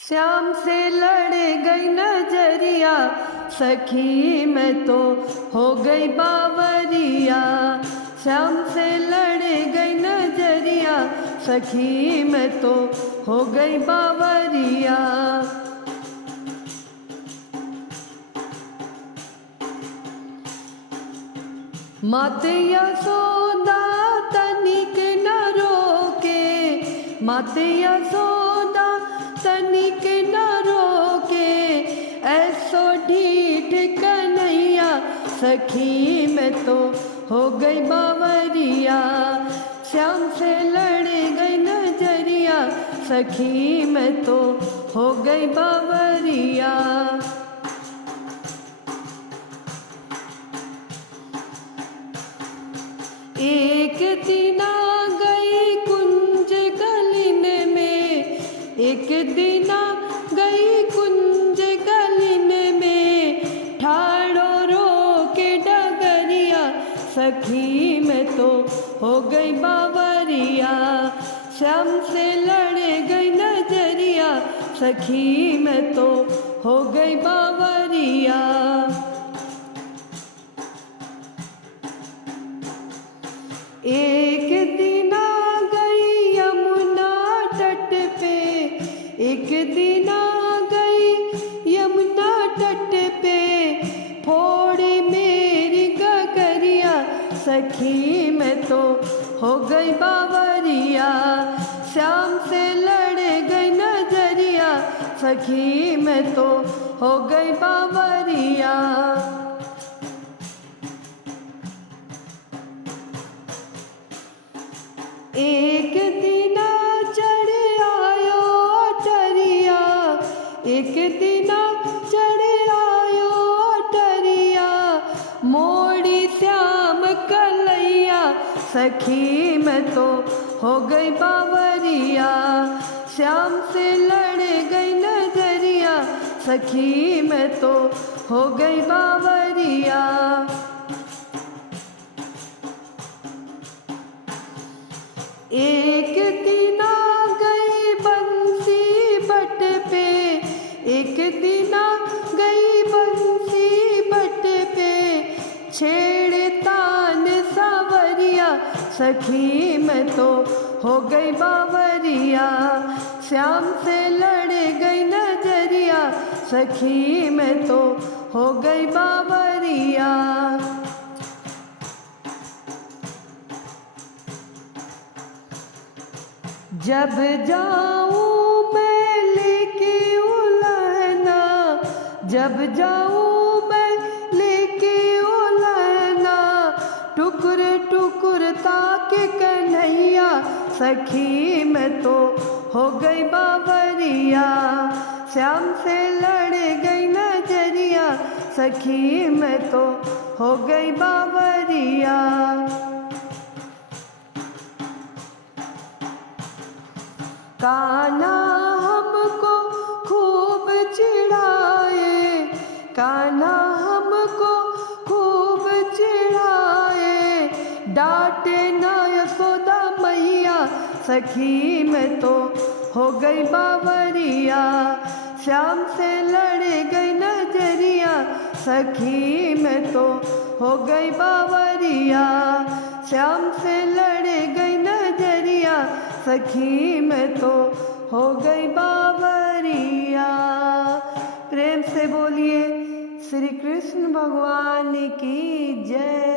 श्याम से लड़ गई नजरिया, सखी मैं तो हो गई बावरिया। श्याम से लड़ गई नजरिया, सखी मैं तो हो गई बावरिया। माते यशोदा तनिक न रोके, माते यशोदा तनिक न रोके, ऐसो ढीठ कन्हैया, सखी मैं तो हो गई बावरिया। श्याम से लड़ गई नजरिया, सखी मैं तो हो गई बावरिया। एक दिना गई कुंज गलिन में, एक दिना गई कुंज गलिन में, ठाड़ो रो के डगरिया, सखी मैं तो हो गई बावरिया। श्याम से लड़ गई नजरिया, सखी मैं तो हो गई बावरिया। एक दिना गई यमुना तट पे, एक दिना गई यमुना तट पे, फोड़ी मेरी गगरिया, सखी मैं तो हो गई बावरिया। श्याम से लड़ गई नजरिया, सखी मैं तो हो गई बावरिया। एक दिना चढ़ आयो अटरिया, एक दिना चढ़ आयो अटरिया, मोड़ी श्याम कलैया, सखी मैं तो हो गई बावरिया। श्याम से लड़ गई नजरिया, सखी मैं तो हो गई बावरिया। एक दिना गई बंसी बट पे, एक दिना गई बंसी बट पे, छेड़े तान सावरिया, सखी मैं तो हो गई बावरिया। श्याम से लड़ गई नजरिया, सखी मैं तो हो गई बावरिया। जब जाऊं मैं लेके उलहना, जब जाऊं मैं लेके उलहना, टुकुर टुकुर ताके कन्हैया, सखी मैं तो हो गई बावरिया। श्याम से लड़ गई नजरिया, सखी मैं तो हो गई बावरिया। कान्हा हमको खूब चिढ़ाए, कान्हा हमको खूब चिढ़ाए, डांटे ना यशोदा मैया, सखी मैं तो हो गई बावरिया। श्याम से लड़ गई नजरिया, सखी मैं तो हो गई बावरिया। श्याम से लड़ गई नजरिया, सखी मैं तो हो गई बावरिया। प्रेम से बोलिए श्री कृष्ण भगवान की जय।